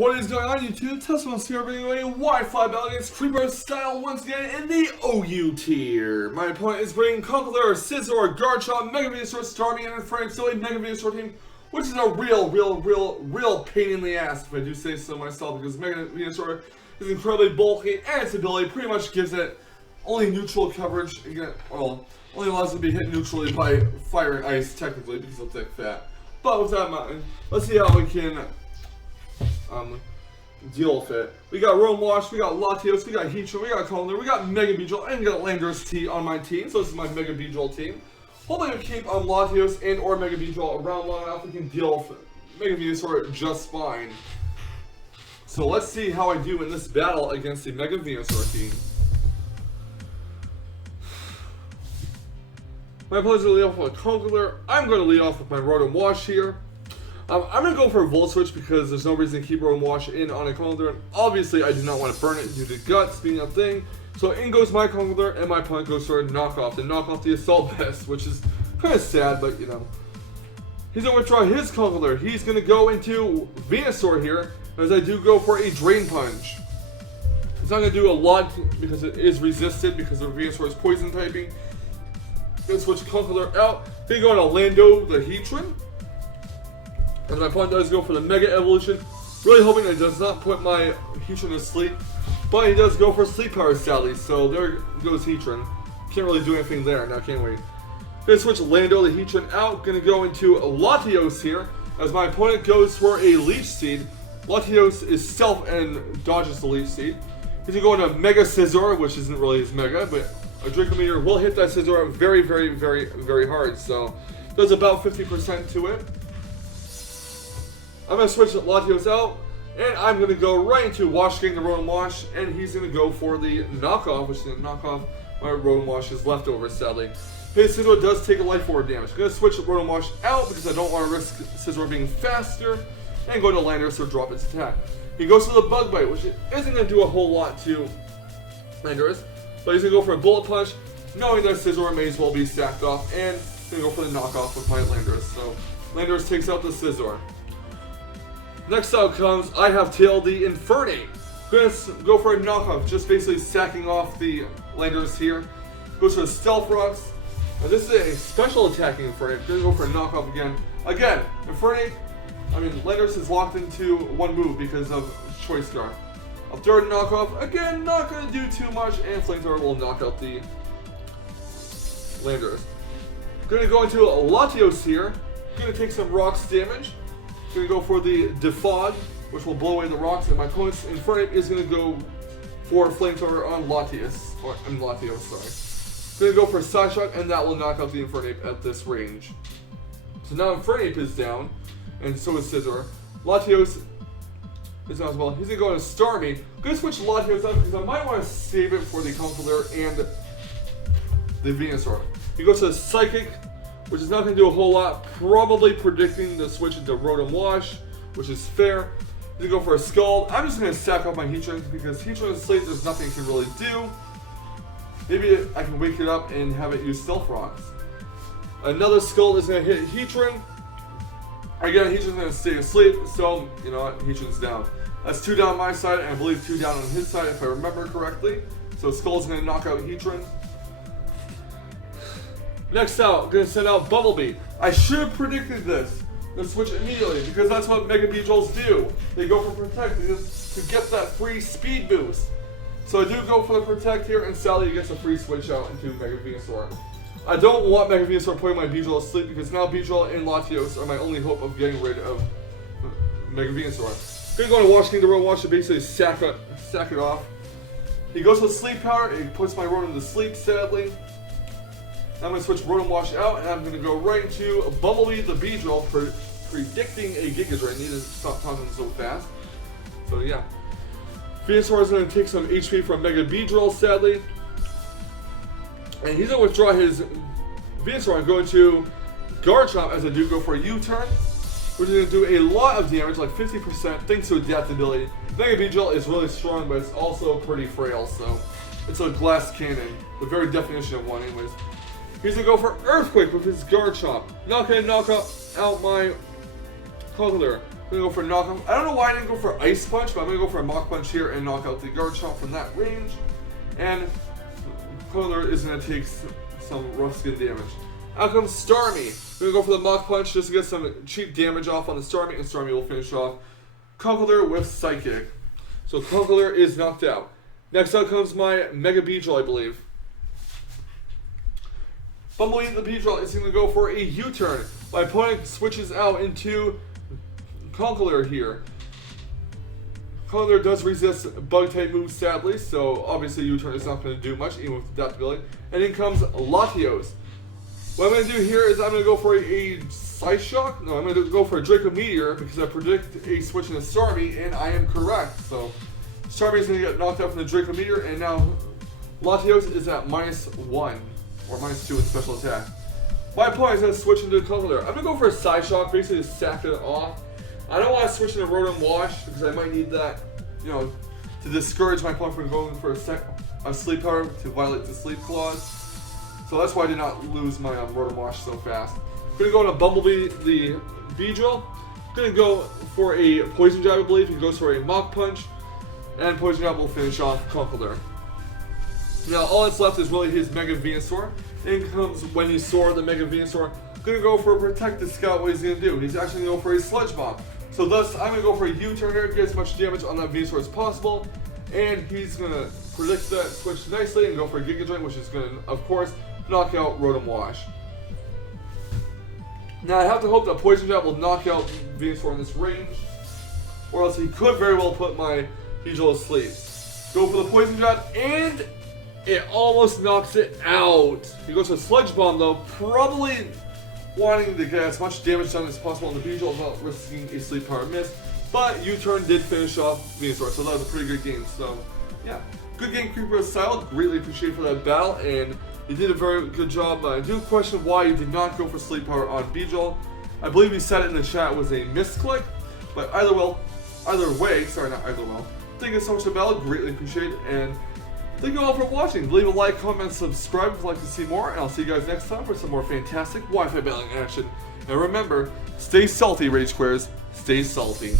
What is going on, YouTube? Tesla here bringing you a Wi-Fi battle against Creeperwithstyle once again in the OU tier. My opponent is bringing Conqueror, Scizor, Garchomp, Mega Venasaur, Starmie, and Frank, so a Mega Venasaur team, which is a real pain in the ass, if I do say so myself, because Mega Venasaur is incredibly bulky, and its ability pretty much gives it only neutral coverage. Again, well, only allows it to be hit neutrally by fire and ice, technically, because of thick fat. But with that in mind, let's see how we can deal with it. We got Roam Wash, we got Latios, we got Heatran, we got Conqueror, we got Mega Beedrill, and we got Landorus T on my team. So this is my Mega Beedrill team. Hopefully we keep Latios and or Mega Beedrill around long enough we can deal with Mega Venasaur just fine. So let's see how I do in this battle against the Mega Venasaur team. My opponent's going to lead off with a Conqueror. I'm going to lead off with my Rotom Wash here. I'm going to go for a Volt Switch because there's no reason to keep Rotom Wash in on a Conqueror. Obviously, I do not want to burn it due to Guts being a thing. So in goes my Conqueror, and my opponent goes for a knockoff. To knock off the Assault Vest, which is kind of sad, but you know. He's going to withdraw his Conqueror. He's going to go into Venusaur here, as I do go for a Drain Punch. It's not going to do a lot because it is resisted because of Venusaur's poison typing. Going to switch Conqueror out. Then go into Lando the Heatran. And my opponent does go for the Mega Evolution. Really hoping that it does not put my Heatran to sleep. But he does go for Sleep Power, sadly. So there goes Heatran. Can't really do anything there. Now, can we? Gonna switch Lando the Heatran out. Gonna go into Latios here. As my opponent goes for a Leech Seed. Latios is stealth and dodges the Leech Seed. He's gonna go into Mega Scizor, which isn't really his Mega. But a Draco Meteor will hit that Scizor very hard. So does about 50% to it. I'm going to switch Latios out, and I'm going to go right into Wash King the Rotom Wash, and he's going to go for the knockoff, which is going to knock off my Rotom Wash's leftovers, sadly. His Scizor does take a life forward damage. I'm going to switch Rotom Wash out because I don't want to risk Scizor being faster, and go to Landorus or drop its attack. He goes for the Bug Bite, which isn't going to do a whole lot to Landorus, but he's going to go for a Bullet Punch, knowing that Scizor may as well be sacked off, and going to go for the knockoff with my Landorus. So Landorus takes out the Scizor. Next out comes, I have Tail the Infernape. Gonna go for a knockoff, just basically sacking off the Landorus here. Goes for the Stealth Rocks. Now this is a special attacking Infernape. Gonna go for a knockoff again. Again, Infernape, Landorus is locked into one move because of Choice Scarf. I'll throw a knockoff. Again, not gonna do too much, and Flamethrower will knock out the Landorus. Gonna go into a Latios here. Gonna take some rocks damage. Going to go for the Defog, which will blow away the rocks, and my opponent's Infernape is going to go for Flamethrower on Latios, sorry. Going to go for Side Shot, and that will knock out the Infernape at this range. So now Infernape is down, and so is Scizor. Latios is down as well. He's going to go into Starmie. I'm going to switch Latios out because I might want to save it for the Conqueror and the Venusaur. He goes to the Psychic, which is not going to do a whole lot, probably predicting the switch into Rotom Wash, which is fair. He's going to go for a Scald. I'm just going to sack off my Heatran because Heatran is asleep, there's nothing it can really do. Maybe I can wake it up and have it use Stealth Rocks. Another Scald is going to hit Heatran. Again, Heatran's going to stay asleep, so you know what, Heatran's down. That's 2 down on my side, and I believe 2 down on his side if I remember correctly. So Skull's going to knock out Heatran. Next out, going to send out Bumblebee. I should have predicted this. Going to switch immediately because that's what Mega Beedrills do. They go for Protect to get that free speed boost. So I do go for the Protect here, and Sally gets a free switch out into Mega Venasaur. I don't want Mega Venasaur putting my Beedrill asleep because now Beedrill and Latios are my only hope of getting rid of Mega Venasaur. Going to go into Wash King the Rotom Wash to basically sack it off. He goes with Sleep Power. It puts my Rotom to sleep, sadly. I'm going to switch Rotom Wash out, and I'm going to go right into Bumblebee the Beedrill for predicting a Giga Drain. I need to stop talking so fast. So yeah. Venusaur is going to take some HP from Mega Beedrill, sadly. And he's going to withdraw his Venusaur and go into Garchomp as I do go for a U-turn, which is going to do a lot of damage, like 50%, thanks to adaptability. Mega Beedrill is really strong, but it's also pretty frail, so it's a glass cannon, the very definition of one anyways. He's going to go for Earthquake with his Garchomp. Not going to knock out my Conqueror. I'm going to go for knockout. I don't know why I didn't go for Ice Punch, but I'm going to go for a Mach Punch here and knock out the Guard Shot from that range. And Conkeldurr is going to take some rough skin damage. Out comes Starmie. We're going to go for the Mach Punch just to get some cheap damage off on the Starmie, and Starmie will finish off Conkeldurr with Psychic. So Conkeldurr is knocked out. Next up comes my Mega Beedrill, I believe. Bumblebee the Beedrill is going to go for a U-turn. My opponent switches out into Conkeldurr here. Conkeldurr does resist bug-type moves, sadly, so obviously U-turn is not going to do much, even with adaptability. And in comes Latios. What I'm going to do here is I'm going to go for a Scythe Shock. No, I'm going to go for a Draco Meteor because I predict a switch into Starmie, and I am correct. So Starmie is going to get knocked out from the Draco Meteor, and now Latios is at -1 or -2 in special attack. My opponent is going to switch into Conkeldurr. I'm going to go for a Scythe Shock, basically to sack it off. I don't want to switch into Rotom Wash because I might need that, you know, to discourage my opponent from going for a Sleep Powder to violate the Sleep Clause. So that's why I did not lose my Rotom Wash so fast. I'm going to go into Bumblebee the Beedrill. I'm going to go for a Poison Jab, I believe. He goes for a Mach Punch, and Poison Jab will finish off Conkeldurr. Now all that's left is really his Mega Venasaur. In comes Venusaur, the Mega Venusaur. Going to go for a Protect the Scout. What he's going to do? He's actually going to go for a Sludge Bomb. So thus, I'm going to go for a U-turn here to get as much damage on that Venusaur as possible. And he's going to predict that switch nicely and go for a Giga Drain, which is going to, of course, knock out Rotom Wash. Now I have to hope that Poison Jab will knock out Venusaur in this range, or else he could very well put my Beedrill to sleep. Go for the Poison Jab, and it almost knocks it out. He goes for a Sludge Bomb though, probably wanting to get as much damage done as possible on the Beedrill without risking a Sleep Power miss. But U-turn did finish off Venusaur, so that was a pretty good game. So yeah, good game, Creeperwithstyle. Greatly appreciated for that battle, and you did a very good job. I do question why you did not go for Sleep Power on Beedrill. I believe you said it in the chat was a misclick, but either way, thank you so much for the battle, greatly appreciate it, and thank you all for watching. Leave a like, comment, subscribe if you'd like to see more, and I'll see you guys next time for some more fantastic Wi-Fi battling action. And remember, stay salty, Rage Squares, stay salty.